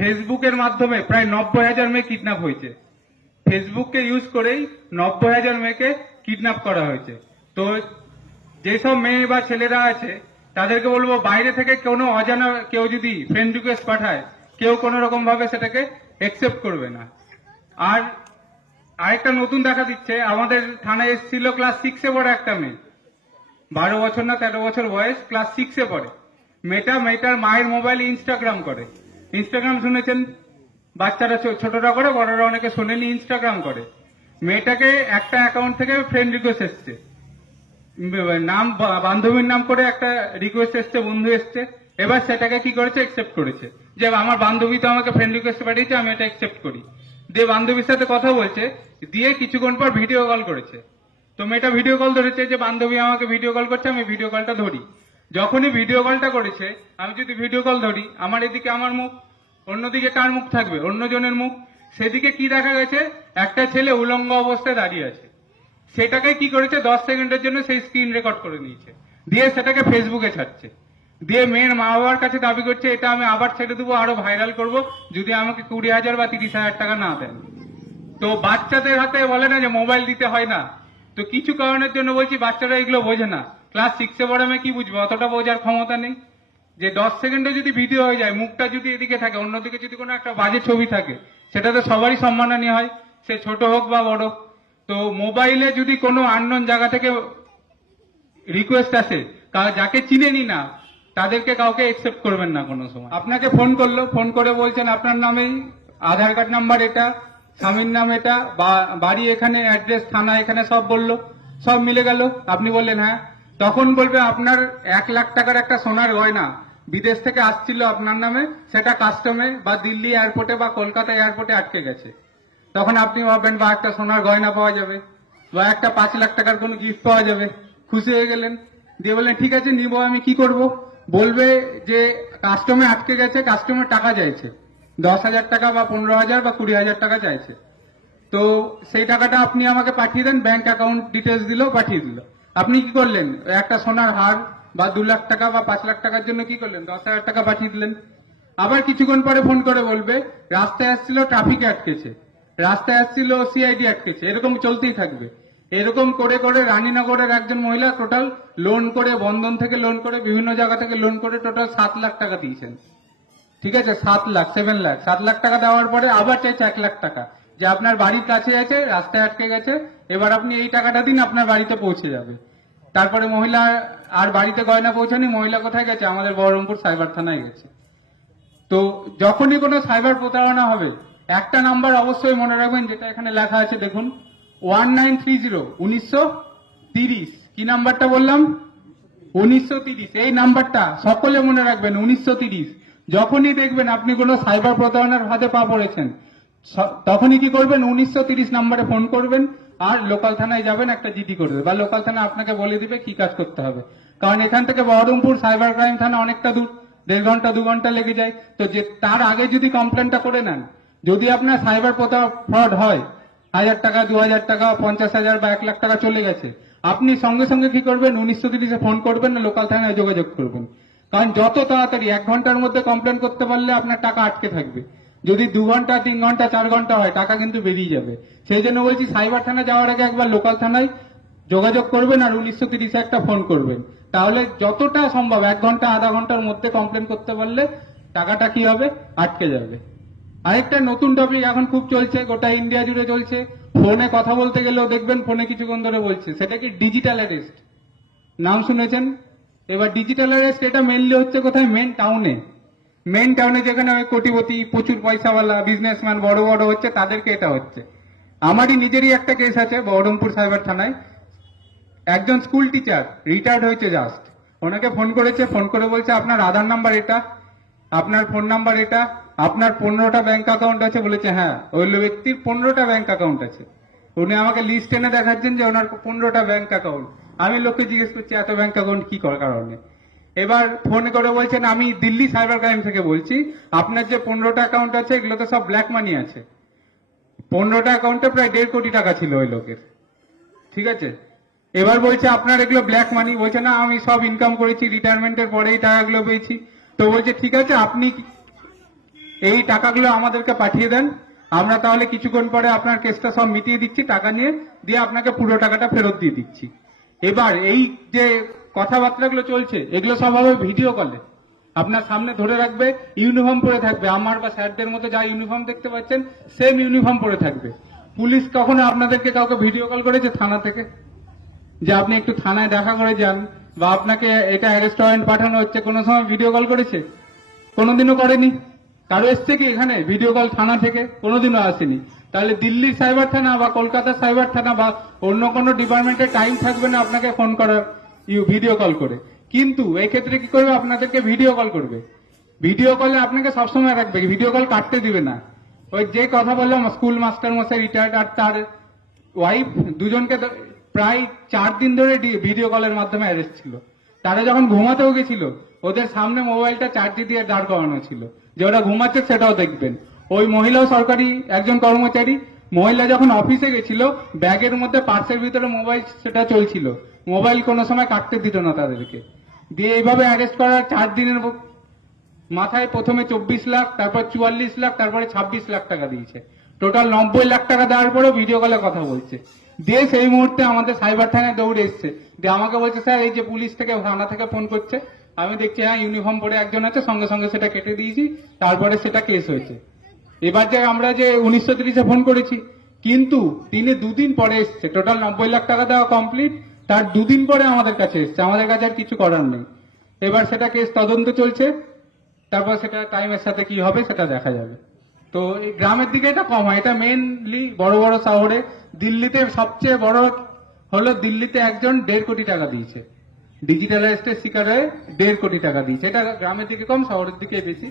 ফেসবুকের মাধ্যমে প্রায় 90,000 মেয়ে কিডন্যাপ হয়েছে। ফেসবুককে ইউজ করেই 90,000 মেয়েকে কিডন্যাপ করা হয়েছে। তো যেসব মেয়ে বা ছেলেরা আছে তাদেরকে বলবো, বাইরে থেকে কোনো অজানা কেউ যদি ফ্রেন্ড রিকোয়েস্ট পাঠায়, কেউ কোনো রকম ভাবে সেটাকে একসেপ্ট করবে না। আর আরেকটা নতুন দেখা দিচ্ছে, আমাদের থানায় এসেছিল ক্লাস 6-এ পড়ে একটা মেয়ে, 12 বছর না 13 বছর বয়স, ক্লাস 6-এ পড়ে। মেয়েটার মায়ের মোবাইলে ইনস্টাগ্রাম করে। ইনস্টাগ্রাম শুনেছেন, বাচ্চারা ছোটরা করে, বড়রা অনেকে শোনেনি, ইনস্টাগ্রাম করে। মেয়েটাকে একটা অ্যাকাউন্ট থেকে ফ্রেন্ড রিকোয়েস্ট এসছে, নাম বান্ধবীর নাম করে একটা রিকোয়েস্ট এসছে, বন্ধু এসছে। এবার সেটাকে কি করেছে, একসেপ্ট করেছে, যে আমার বান্ধবী তো আমাকে ফ্রেন্ড রিকোয়েস্ট পাঠিয়েছে, আমি এটা একসেপ্ট করি। দিয়ে বান্ধবীর সাথে কথা বলছে, দিয়ে কিছুক্ষণ পর ভিডিও কল করেছে। তো মেয়েটা ভিডিও কল ধরেছে, যে বান্ধবী আমাকে ভিডিও কল করছে, আমি ভিডিও কলটা ধরি। যখনই ভিডিও কলটা করেছে, আমি যদি ভিডিও কল ধরি, আমার এদিকে আমার মুখ, অন্যদিকে কার মুখ থাকবে, অন্যজনের মুখ। সেদিকে কি দেখা গেছে, একটা ছেলে উলঙ্গ অবস্থায় দাঁড়িয়ে আছে। সেটাকে কি করেছে, 10 সেকেন্ডের জন্য সেই স্ক্রিন রেকর্ড করে নিয়েছে, দিয়ে সেটাকে ফেসবুকে ছাড়ছে। দিয়ে মেয়ের মা বাবার কাছে দাবি করছে, এটা আমি আবার ছেড়ে দেবো, আরো ভাইরাল করব, যদি আমাকে 20,000 বা 30,000 টাকা না দেন। তো বাচ্চাদের হাতে বলে না যে মোবাইল দিতে হয় না, তো কিছু কারণের জন্য বলছি বাচ্চারা এগুলো বোঝে না। ক্লাস 6-এ পড়ে আমি কি বুঝবো, অতটা বোঝার ক্ষমতা নেই। যে 10 সেকেন্ডে যদি ভিডিও হয়ে যায়, মুখটা যদি এদিকে থাকে, অন্যদিকে যদি কোনো একটা বাজে ছবি থাকে, সেটা তো সবারই সম্মানহানি হয়, সে ছোট হোক বা বড়। তো মোবাইলে যদি কোনো আননোন জায়গা থেকে রিকোয়েস্ট আসে, যাকে চিনেনি না, তাদেরকে কাউকে একসেপ্ট করবেন না কোনো সময়। আপনাকে ফোন করলো, ফোন করে বলছেন আপনার নামেই আধার কার্ড নাম্বার এটা, স্বামীর নাম এটা, বাড়ি এখানে, অ্যাড্রেস থানা এখানে, সব বললো, সব মিলে গেল। আপনি বললেন হ্যাঁ। তখন বলবে আপনার 1 লাখ টাকার একটা সোনার গয়না বিদেশ থেকে আসছিল আপনার নামে, সেটা কাস্টমে বা দিল্লি এয়ারপোর্টে বা কলকাতা এয়ারপোর্টে আটকে গেছে। তখন আপনি ভাববেন বা একটা সোনার গয়না পাওয়া যাবে, বা একটা 5 লাখ টাকার কোনো গিফট পাওয়া যাবে, খুশি হয়ে গেলেন। দিয়ে বললেন ঠিক আছে নিবো, আমি কি করব? বলবে যে কাস্টমে আটকে গেছে, কাস্টমের টাকা চাইছে, 10,000 টাকা বা 15,000 বা 20,000 টাকা চাইছে। তো সেই টাকাটা আপনি আমাকে পাঠিয়ে দেন, ব্যাংক অ্যাকাউন্ট ডিটেলস দিল, পাঠিয়ে দিল। আপনি কি করলেন, একটা সোনার হার বা 2 লাখ টাকা বা 5 লাখ টাকার জন্য কি করলেন, 10,000 টাকা পাঠিয়ে দিলেন। আবার কিছুক্ষণ পরে ফোন করে বলবে রাস্তায় আসছিল, ট্রাফিকে আটকেছে, রাস্তায় আসছিল, সিআইডি আটকেছে, এরকম চলতেই থাকবে। এরকম করে করে রানীনগরের একজন মহিলা টোটাল লোন করে, বন্ধন থেকে লোন করে, বিভিন্ন জায়গা থেকে লোন করে টোটাল 7 লাখ টাকা দিয়েছেন। ঠিক আছে, 7 লাখ, 7 লাখ, 7 লাখ টাকা দেওয়ার পরে আবার চাইছে 1 লাখ টাকা, যে আপনার বাড়ির কাছে আছে, রাস্তায় আটকে গেছে, এবার আপনি এই টাকাটা দিন, আপনার বাড়িতে পৌঁছে যাবে। তারপরে মহিলা আর বাড়িতে গয়না পৌঁছানি, মহিলা কোথায় গেছে, আমাদের বহরমপুর সাইবার থানায় গেছে। তো যখনই কোনো সাইবার প্রতারণা হবে, একটা নাম্বার অবশ্যই মনে রাখবেন, যেটা এখানে লেখা আছে দেখুন, 1930 1930। কি নাম্বারটা বললাম, 1930। এই নাম্বারটা সকলে মনে রাখবেন, 1930। যখনই দেখবেন আপনি কোনো সাইবার প্রতারণার ফাঁদে পা পড়েছেন, তখনই কি করবেন, 1930 নাম্বারে ফোন করবেন, আর লোকাল থানায় যাবেন, একটা জিডি করবে, বা লোকাল থানা আপনাকে বলে দিবে কি কাজ করতে হবে। কারণ এখান থেকে বহরমপুর সাইবার ক্রাইম থানা অনেকটা দূর, 1.5 ঘন্টা 2 ঘন্টা লেগে যায়। তো যে তার আগে যদি কমপ্লেনটা করে নেন, যদি আপনার সাইবার ফ্রড হয়, 1,000 টাকা, 2,000 টাকা, 50,000 বা 1 লাখ টাকা চলে গেছে, আপনি সঙ্গে সঙ্গে কি করবেন, 1930-এ ফোন করবেন, না লোকাল থানায় যোগাযোগ করবেন। কারণ যত তাড়াতাড়ি 1 ঘন্টার মধ্যে কমপ্লেন করতে পারলে আপনার টাকা আটকে থাকবে। যদি 2 ঘন্টা, 3 ঘন্টা, 4 ঘন্টা হয়, টাকা কিন্তু বেরিয়ে যাবে। সেই জন্য বলছি, সাইবার থানা যাওয়ার আগে একবার লোকাল থানায় যোগাযোগ করবেন, আর 1930-এ একটা ফোন করবেন। তাহলে যতটা সম্ভব 1 ঘন্টা, আধা ঘন্টার মধ্যে কমপ্লেন করতে পারলে টাকাটা কি হবে, আটকে যাবে। আরেকটা নতুন টপিক এখন খুব চলছে, গোটা ইন্ডিয়া জুড়ে চলছে, ফোনে কথা বলতে গেলেও দেখবেন ফোনে কিছুক্ষণ ধরে বলছে, সেটা কি ডিজিটাল অ্যারেস্ট। নাম শুনেছেন? এবার ডিজিটাল অ্যারেস্ট এটা মেনলি হচ্ছে কোথায়, মেন টাউনে যেখানে ওই কোটিপতি, প্রচুর পয়সাওয়ালা বিজনেসম্যান বড় বড় হচ্ছে, তাদেরকে এটা হচ্ছে। আমারই নিজেরই একটা কেস আছে বহরমপুর সাইবার থানায়। একজন স্কুল টিচার, রিটায়ার্ড হয়েছে জাস্ট, ওনাকে ফোন করেছে, ফোন করে বলছে আপনার আধার নাম্বার এটা, আপনার ফোন নাম্বার এটা, আপনার 15টা ব্যাংক অ্যাকাউন্ট আছে। বলেছে হ্যাঁ, ওই ব্যক্তির 15টা ব্যাংক অ্যাকাউন্ট আছে। উনি আমাকে লিস্ট এনে দেখাচ্ছেন যে ওনার 15টা ব্যাংক অ্যাকাউন্ট। আমি লোককে জিজ্ঞেস করছি এত ব্যাংক অ্যাকাউন্ট কি কারণে। এবার ফোন করে বলছেন আমি দিল্লি সাইবার ক্রাইম থেকে বলছি, আপনার যে 15টা অ্যাকাউন্ট আছে এগুলো তো সব ব্ল্যাক মানি আছে। 15টা অ্যাকাউন্টে প্রায় 1.5 কোটি টাকা ছিল ওই লোকের। ঠিক আছে, এবার বলছে আপনার এগুলো ব্ল্যাক মানি। বলছে না, আমি সব ইনকাম করেছি, রিটায়ারমেন্টের পরেই টাকাগুলো পেয়েছি। তো বলছে ঠিক আছে, আপনি এই টাকাগুলো আমাদেরকে পাঠিয়ে দেন, আমরা তাহলে কিছুক্ষণ পরে আপনার কেসটা সব মিটিয়ে দিচ্ছি, টাকা নিয়ে দিয়ে আপনাকে পুরো টাকাটা ফেরত দিয়ে দিচ্ছি। এবার এই যে কথাবার্তাগুলো চলছে এগুলো সব হবে ভিডিও কলে, আপনার সামনে ধরে রাখবে, ইউনিফর্ম পরে থাকবে, আমার বা স্যারদের মতো যা ইউনিফর্ম দেখতে পাচ্ছেন সেম ইউনিফর্ম পরে থাকবে। পুলিশ কখনো আপনাদেরকে কাউকে ভিডিও কল করেছে থানা থেকে যে আপনি একটু থানায় দেখা করে যান, বা আপনাকে এটা অ্যারেস্ট ওয়ারেন্ট পাঠানো হচ্ছে, কোনো সময় ভিডিও কল করেছে? কোনোদিনও করেনি। কারো এসছে কি এখানে ভিডিও কল থানা থেকে? কোনোদিনও আসেনি। তাহলে দিল্লির সাইবার থানা বা কলকাতার সাইবার থানা বা অন্য কোনো ডিপার্টমেন্টের টাইম থাকবে না আপনাকে ফোন করার ভিডিও কল করে। কিন্তু এই ক্ষেত্রে কি করবে, আপনাদেরকে ভিডিও কল করবে। ভিডিও কলে আপনাকে সবসময় রাখবে, ভিডিও কল কাটতে দিবে না। ওই যে কথা বললাম স্কুল মাস্টার মশাই রিটায়ার্ড আর তার ওয়াইফ দুজনকে প্রায় 4 দিন ধরে ভিডিও কলের মাধ্যমে অ্যারেস্ট ছিল। তারা যখন ঘুমাতেও গেছিল ওদের সামনে মোবাইলটা চার্জে দিয়ে দাঁড় করানো ছিল, যে ওরা ঘুমাচ্ছে সেটাও দেখবেন। ওই মহিলাও সরকারি একজন কর্মচারী, মহিলা যখন অফিসে গেছিল ব্যাগের মধ্যে পার্সের ভিতরে মোবাইল সেটা চলছিল, মোবাইল কোনো সময় কাটতে দিত না তাদেরকে। দিয়ে এইভাবে অ্যারেস্ট করার 4 দিনের মাথায় প্রথমে 24 লাখ, তারপর 44 লাখ, তারপরে 26 লাখ টাকা দিয়েছে। টোটাল 90 লাখ টাকা দেওয়ার পরেও ভিডিও কলে কথা বলছে। দিয়ে সেই মুহূর্তে আমাদের সাইবার থানায় দৌড়ে এসছে, দিয়ে আমাকে বলছে স্যার এই যে পুলিশ থেকে থানা থেকে ফোন করছে। আমি দেখছি হ্যাঁ ইউনিফর্ম পরে একজন আছে, সঙ্গে সঙ্গে সেটা কেটে দিয়েছি, তারপরে সেটা কেস হয়েছে। এবার যে আমরা যে 1930-এ ফোন করেছি, কিন্তু তিনি 2 দিন পরে এসছে, টোটাল 90 লাখ টাকা দেওয়া কমপ্লিট, তার 2 দিন পরে আমাদের কাছে এসছে, আমাদের কাছে আর কিছু করার নেই। এবার সেটা কেস তদন্ত চলছে, তারপর সেটা টাইমের সাথে কি হবে সেটা দেখা যাবে। তো এই গ্রামের দিকে এটা কম হয়, এটা মেনলি বড় বড় শহরে। দিল্লিতে সবচেয়ে বড় হলো, দিল্লিতে একজন 1.5 কোটি টাকা দিয়েছে, ডিজিটাল অ্যারেস্টের শিকার হয়ে 1.5 কোটি টাকা দিয়েছে। এটা গ্রামের দিকে কম, শহরের দিকে বেশি।